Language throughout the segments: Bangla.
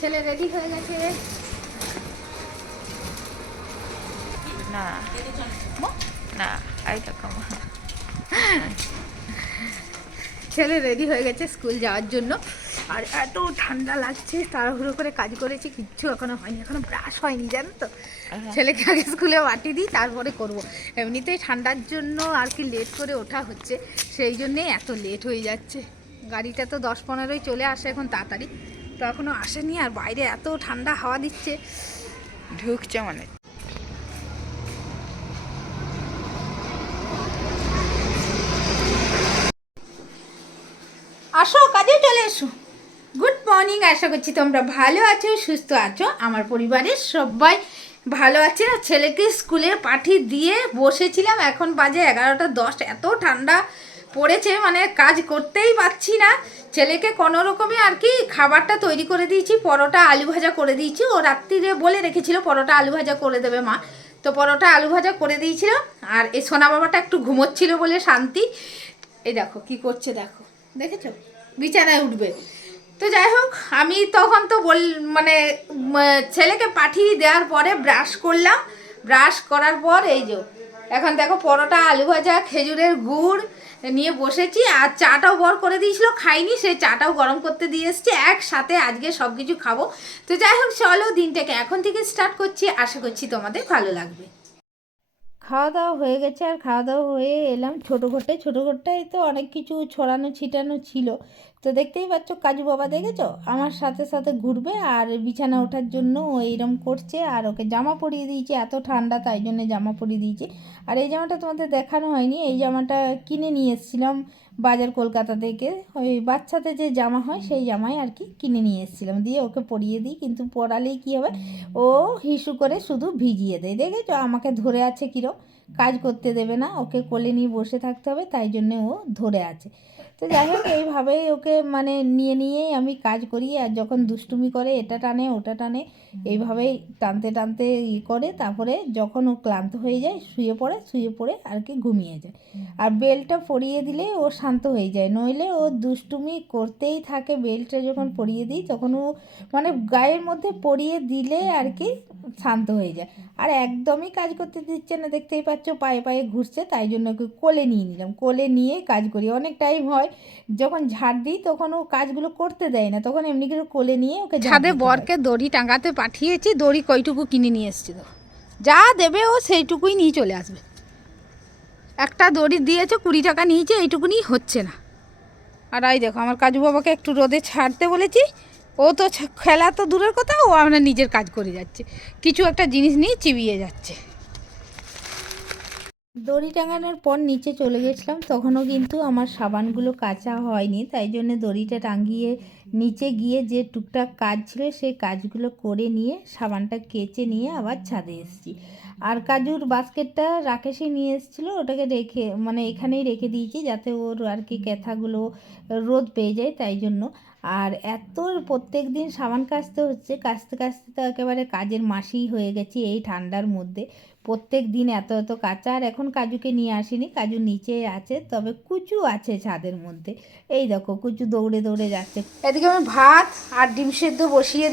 ছেলে রেডি হয়ে গেছে। না না আই দেখো ছেলে রেডি হয়ে গেছে স্কুল যাওয়ার জন্য। আর এত ঠান্ডা লাগছে, তাড়াহুড়ো করে কাজ করেছি, কিচ্ছু এখনো হয়নি, এখনো ব্রাশ হয়নি, জানো তো। ছেলেকে আগে স্কুলে পাঠিয়ে দিই, তারপরে করব। এমনিতেই ঠান্ডার জন্য আর কি লেট করে ওঠা হচ্ছে, সেই জন্যেই এত লেট হয়ে যাচ্ছে। গাড়িটা তো 10-15ই চলে আসে এখন তাড়াতাড়ি, তো এখনও আসেনি। আর বাইরে এত ঠান্ডা হাওয়া দিচ্ছে, ঢুকছে মানে। আসো, কাজে চলে এসো। গুড মর্নিং, আশা করছি তোমরা ভালো আছো, সুস্থ আছো। আমার পরিবারের সবাই ভালো আছে। আর ছেলেকে স্কুলে পাঠিয়ে দিয়ে বসেছিলাম, এখন বাজে 11টা 10। এত ঠান্ডা পড়েছে, মানে কাজ করতেই পারছি না। ছেলেকে কোনো রকমে আর কি খাবারটা তৈরি করে দিয়েছি, পরোটা আলু ভাজা করে দিয়েছি। ও রাত্রিরে বলে রেখেছিল পরোটা আলু ভাজা করে দেবে মা, তো পরোটা আলু ভাজা করে দিয়েছিল। আর এই সোনা বাবাটা একটু ঘুমোচ্ছিল বলে শান্তি। এই দেখো কি করছে, দেখো, দেখেছো, বিছানায় উঠবে। তো যাই হোক, আমি তখন তো মানে ছেলেকে পাঠিয়ে দেওয়ার পরে ব্রাশ করলাম। ব্রাশ করার পর এই যে এখন দেখো পরোটা আলু ভাজা খেজুরের গুড় নিয়ে বসেছি। আর চাটাও বর করে দিয়েছিল, খাইনি, সেই চাটাও গরম করতে দিয়ে এসছি। একসাথে আজকে সব কিছু খাবো। তো যাই হোক, চলো দিনটাকে এখন থেকে স্টার্ট করছি, আশা করছি তোমাদের ভালো লাগবে। খাওয়া দাওয়া হয়ে গেছে, আর খাওয়া দাওয়া হয়ে এলাম ছোটো ঘরটায়। ছোটো ঘরটায় তো অনেক কিছু ছড়ানো ছিটানো ছিল। তো দেখতেই পাচ্ছ, কাজু বাবা দেখেছো আমার সাথে সাথে ঘুরবে, আর বিছানা ওঠার জন্য ও এইরকম করছে। আর ওকে জামা পরিয়ে দিয়েছি, এত ঠান্ডা তাই জন্য জামা পরিয়ে দিয়েছি। আর এই জামাটা তোমাদের দেখানো হয়নি, এই জামাটা কিনে নিয়ে এসেছিলাম বাজার কলকাতা থেকে। ওই বাচ্চাদের যে জামা হয় সেই জামাই আর কি কিনে নিয়ে এসেছিলাম, দিয়ে ওকে পরিয়ে দিই। কিন্তু পরালেই কী হবে, ও হিসু করে শুধু ভিজিয়ে দেয়। দেখেছো আমাকে ধরে আছে কিরম, কাজ করতে দেবে না, ওকে কোলে নিয়ে বসে থাকতে হবে, তাই জন্যে ও ধরে আছে। তো যাই হোক, এইভাবেই ওকে মানে নিয়েই আমি কাজ করি। আর যখন দুষ্টুমি করে এটা টানে ওটা টানে, এইভাবেই টানতে টানতে করে, তারপরে যখন ও ক্লান্ত হয়ে যায় শুয়ে পড়ে আর কি ঘুমিয়ে যায়। আর বেল্টটা পরিয়ে দিলে ও শান্ত হয়ে যায়, নইলে ও দুষ্টুমি করতেই থাকে। বেল্টটা যখন পরিয়ে দিই তখন ও মানে গায়ের মধ্যে পরিয়ে দিলে আর কি শান্ত হয়ে যায়। আর একদমই কাজ করতে দিচ্ছে না, দেখতেই পাচ্ছ পায়ে পায়ে ঘুরছে, তাই জন্য ওকে কোলে নিয়ে নিলাম। কোলে নিয়ে কাজ করি, অনেক টাইম হয় যখন ঝাড় দিই তখন ও কাজগুলো করতে দেয় না, তখন এমনি করে কোলে নিয়ে ওকে ছাদে বরকে দড়ি টাঙাতে পাঠিয়েছি। দড়ি কইটুকু কিনে নিয়ে এসেছি, তো যা দেবে ও সেইটুকুই নিয়ে চলে আসবে। একটা দড়ি দিয়েছে 20 টাকা নিয়েছে, এইটুকুনি হচ্ছে না। আর এই দেখো, আমার কাজু বাবাকে একটু রোদে ছাড়তে বলেছি, ও তো খেলা তো দূরের কথা, ও আমরা নিজের কাজ করে যাচ্ছে, কিছু একটা জিনিস নিয়ে চিবিয়ে যাচ্ছে। দড়ি টাঙানোর পর নিচে চলে গেছিলাম, তখনও কিন্তু আমার সাবানগুলো কাচা হয়নি, তাই জন্য দড়িটা টাঙিয়ে নিচে গিয়ে যে টুকটাক কাজ ছিল সেই কাজগুলো করে নিয়ে সাবানটা কেচে নিয়ে আবার ছাদে এসেছি। আর কাজুর বাস্কেটটা রাকেশই নিয়ে এসেছিলো, ওটাকে রেখে মানে এখানেই রেখে দিয়েছি যাতে ওর আর কি ক্যাথাগুলো রোদ পেয়ে যায়, তাই জন্য। আর এত প্রত্যেক দিন সাবান কাচতে হচ্ছে, কাচতে কাচতে তো একেবারে কাজের মাসিই হয়ে গেছি এই ঠান্ডার মধ্যে। প্রত্যেক দিন এত এত কাঁচা। আর এখন কাজুকে নিয়ে আসিনি, কাজু নিচে আছে, তবে কুচু আছে ছাদের মধ্যে। এই দেখো কুচু দৌড়ে দৌড়ে যাচ্ছে। এদিকে আমি ভাত আর ডিম সেদ্ধ বসিয়ে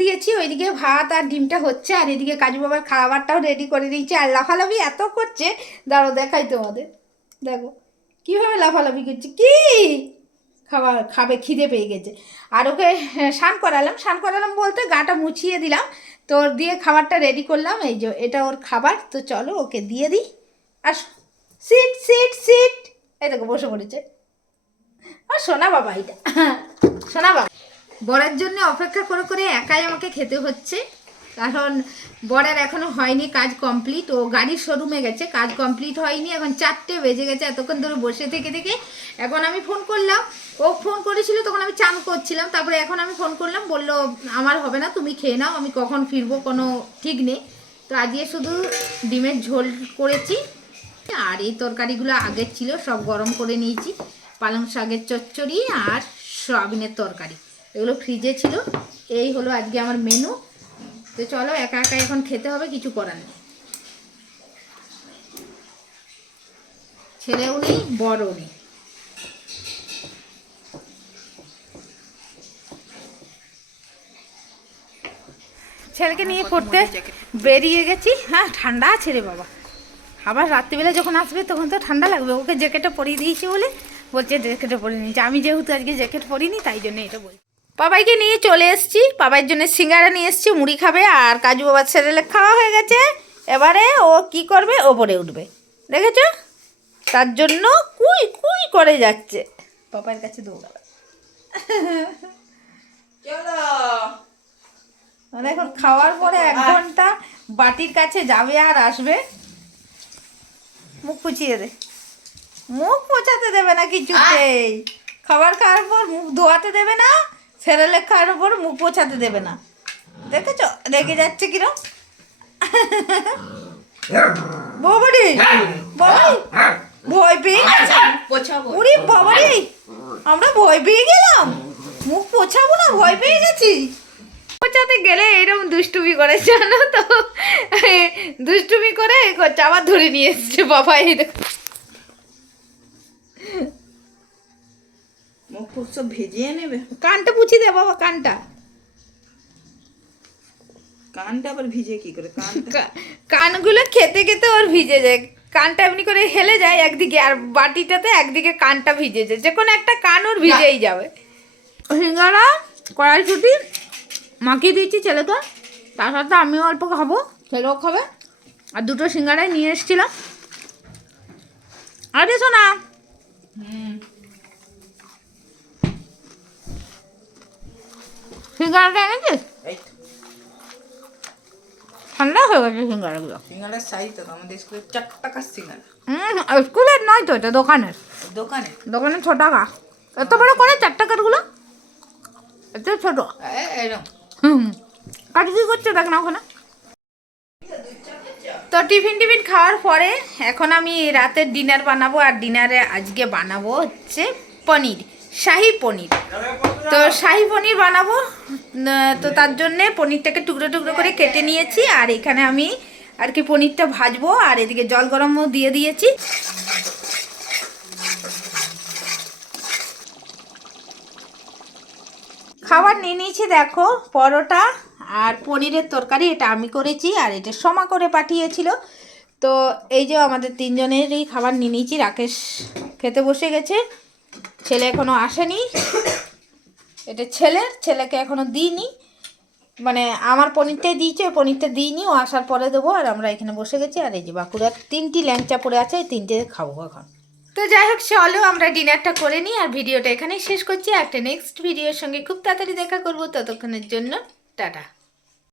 দিয়েছি, ওইদিকে ভাত আর ডিমটা হচ্ছে, আর এদিকে কাজু বাবার খাবারটাও রেডি করে দিয়েছি। আর লাফালাফি এত করছে, দাঁড়ো দেখাই তোমাদের, দেখো কীভাবে লাফালাফি করছে। কি খাবে, খিদে পেয়ে গেছে। আর ওকে স্নান করালাম বলতে গাটা মুছিয়ে দিলাম, তো ওর দিয়ে খাবারটা রেডি করলাম। এই যে এটা ওর খাবার, তো চলো ওকে দিয়ে দিই। আর সিট সিট সিট, এই দেখো বসে পড়েছে। আর সোনা বাবা, এটা সোনা বাবা। বরের জন্য অপেক্ষা করে করে একাই আমাকে খেতে হচ্ছে, কারণ বরের এখনো হয়নি কাজ কমপ্লিট। ও গাড়ির শোরুমে গেছে, কাজ কমপ্লিট হয়নি, এখন 4টে বেজে গেছে। এতক্ষণ ধরে বসে থেকে থেকে এখন আমি ফোন করলাম, ও ফোন করেছিল তখন আমি চান করছিলাম, তারপরে এখন আমি ফোন করলাম, বললো আমার হবে না, তুমি খেয়ে নাও, আমি কখন ফিরবো কোনো ঠিক নেই। তো আজকে শুধু ডিমের ঝোল করেছি, আর এই তরকারিগুলো আগের ছিল সব গরম করে নিয়েছি। পালং শাকের চচ্চড়ি আর সয়াবিনের তরকারি, এগুলো ফ্রিজে ছিল। এই হলো আজকে আমার মেনু। তো চলো, একা একা এখন খেতে হবে, কিছু করার নেই। ছেলেও নেই, বড়ও নেই। ছেলেকে নিয়ে পড়তে বেরিয়ে গেছি। হ্যাঁ ঠান্ডা আছে রে বাবা, আবার রাত্রিবেলা যখন আসবে তখন তো ঠান্ডা লাগবে। ওকে জ্যাকেটটা পরিয়ে দিয়েছি বলে বলছে জ্যাকেটটা পরিয়ে নিয়েছি। আমি যেহেতু আজকে জ্যাকেট পরিনি তাই জন্য এটা বলছি। বাবাইকে নিয়ে চলে এসেছি, বাবার জন্য সিঙ্গারা নিয়ে এসেছি, মুড়ি খাবে আর কাজু বাবার সেরেলাক খাওয়া হয়ে গেছে। এবারে ও কি করবে, ওপরে উঠবে, দেখেছো? তার জন্য কুই কুই করে যাচ্ছে, বাবার কাছে দৌড়াবে। চলো মানে এখন খাওয়ার পরে 1 ঘন্টা বাটির কাছে যাবে আর আসবে। মুখ পুছিয়ে দে, মুখ পোছাতে দেবে না কিছুতেই। খাবার খাওয়ার পর মুখ ধোয়াতে দেবে না, সেরেলাক খাওয়ার পর মুখ পোছাতে দেবে না, দেখেছো? রেগে যাচ্ছে কিরম। বাবারে বাবারে, ভয় পেয়ে গেছে। পোছাবো। ওরে বাবারে, আমরা ভয় পেয়ে গেলাম। মুখ পোছাবো না, ভয় পেয়ে গেছি। পোছাতে গেলে এরকম দুষ্টুমি করে, জানো তো? দুষ্টুমি করে করছে, আবার ধরে নিয়ে এসছে বাবা। এই দেখো মুখ ফুক সব ভেজিয়ে নেবে। কানটা পুছি দে বাবা, কানটা। কানটা আবার ভিজে কি করে? কানটা কানগুলো খেতে খেতে ওর ভিজে যায়, কানটা এমনি করে হেলে যায় একদিকে, আর বাটিটাতে একদিকে কানটা ভিজে যায়, যে কোনো একটা কান ওর ভিজেই যাবে। সিঙ্গারা কড়াইশুঁটি মাখিয়ে দিয়েছি ছেলেকে, তার সাথে আমিও অল্প খাবো, ছেলেও খাবে। আর 2টো সিঙ্গারাই নিয়ে এসেছিলাম। আরে শোনা, সিঙ্গারাটা এনেছিস? এই তো ঠান্ডা হয়ে গেছে সিঙ্গারাগুলো। সিঙ্গারার সাইজ তো আমাদের স্কুলে 4 টাকার সিঙ্গারা। স্কুলের নয় তো, এটা দোকানের। দোকানে দোকানে 6 টাকা। এত বড় করে 4 টাকারগুলো, এত ছোট। এরকম কাটি কি করছে দেখ না ওখানে। তো টিফিন খাওয়ার পরে এখন আমি রাতের ডিনার বানাবো। আর ডিনারে আজকে বানাবো হচ্ছে পনির, শাহি পনির। তো শাহি পনির বানাবো, তো তার জন্যে পনিরটাকে টুকরো টুকরো করে কেটে নিয়েছি। আর এখানে আমি আর কি পনিরটা ভাজবো, আর এদিকে জল গরমও দিয়ে দিয়েছি। খাবার নিয়ে নিয়েছি, দেখো পরোটা আর পনিরের তরকারি, এটা আমি করেছি আর এটা সোমা করে পাঠিয়েছিল। তো এই যে আমাদের 3 জনেরই খাবার নিয়ে নিয়েছি। রাকেশ খেতে বসে গেছে, ছেলে এখনও আসেনি। এটা ছেলেকে এখনও দিইনি, মানে আমার পনিরটাই দিয়েছি, ওই পনিরটা দিইনি, ও আসার পরে দেবো। আর আমরা এখানে বসে গেছি। আর এই যে বাঁকুড়ার 3টি ল্যাংচা পড়ে আছে, এই 3টে খাবো এখন। তো যাই হোক, চলো আমরা ডিনারটা করে নিই। আর ভিডিওটা এখানেই শেষ করছি। একটা নেক্সট ভিডিওর সঙ্গে খুব তাড়াতাড়ি দেখা করবো, ততক্ষণের জন্য টাটা।